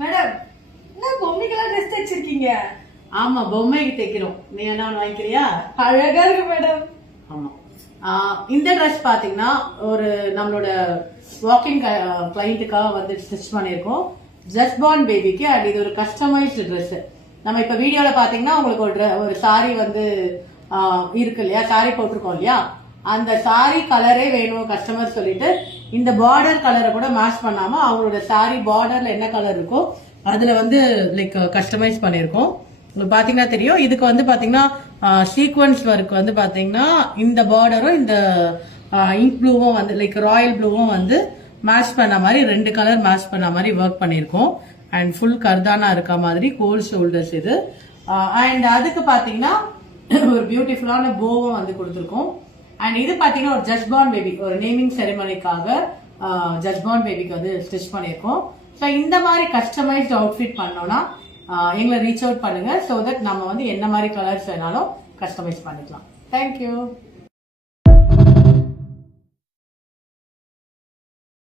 Madam என்ன பொம்மைக்கெல்லாம் dress தைச்சிருக்கீங்க? ஆமா, பொம்மைக்கு தைக்கிறோம். நீ என்ன வாங்கிக்கிறியா? அழகா இருக்கு மேடம். ஆமா, இந்த ட்ரெஸ் பாத்தீங்கன்னா ஒரு நம்மளோட வாக்கிங் கிளைண்ட்டுக்காக வந்து ஸ்டிச் பண்ணிருக்கோம். ஜஸ்ட் பார்ன் பேபிக்கு. அண்ட் இது ஒரு கஸ்டமைஸ்டு ட்ரெஸ். நம்ம இப்ப வீடியோல பாத்தீங்கன்னா உங்களுக்கு ஒரு சாரி வந்து இருக்கு இல்லையா, சாரி போட்டிருக்கோம் இல்லையா, அந்த சாரி கலரே வேணும் கஸ்டமர் சொல்லிட்டு இந்த பார்டர் கலரை கூட மேட்ச் பண்ணாம அவங்களோட சாரி பார்டர்ல என்ன கலர் இருக்கோ அதுல வந்து லைக் கஸ்டமைஸ் பண்ணிருக்கோம். உங்களுக்கு பாத்தீங்கன்னா தெரியும். இதுக்கு வந்து பாத்தீங்கன்னா சீக்வன்ஸ் ஒர்க் வந்து பாத்தீங்கன்னா இந்த பார்டரும் இந்த இங்க் ப்ளூவும் வந்து லைக் ராயல் ப்ளூவும் வந்து மேட்ச் பண்ண மாதிரி, ரெண்டு கலர் மேட்ச் பண்ண மாதிரி ஒர்க் பண்ணிருக்கோம். அண்ட் ஃபுல் கர்தானா இருக்க மாதிரி கோல் ஷோல்டர்ஸ் இது. அண்ட் அதுக்கு பாத்தீங்கன்னா ஒரு பியூட்டிஃபுல்லான போவும் வந்து கொடுத்துருக்கோம். அண்ட் இது பாத்தீங்கன்னா ஒரு ஜஸ்ட் பார்ன் பேபி, ஒரு நேமிங் செரிமனிக்காக ஜஸ்ட் பார்ன் பேபிக்கு வந்து ஸ்டிச் பண்ணியிருக்கோம். ஸோ இந்த மாதிரி கஸ்டமைஸ்ட் அவுட்ஃபிட் பண்ணோம்னா எங்களை ரீச் அவுட் பண்ணுங்க. ஸோ தட் நம்ம வந்து என்ன மாதிரி கலர்ஸ் வேணாலும் கஸ்டமைஸ் பண்ணிக்கலாம். தேங்க்யூ.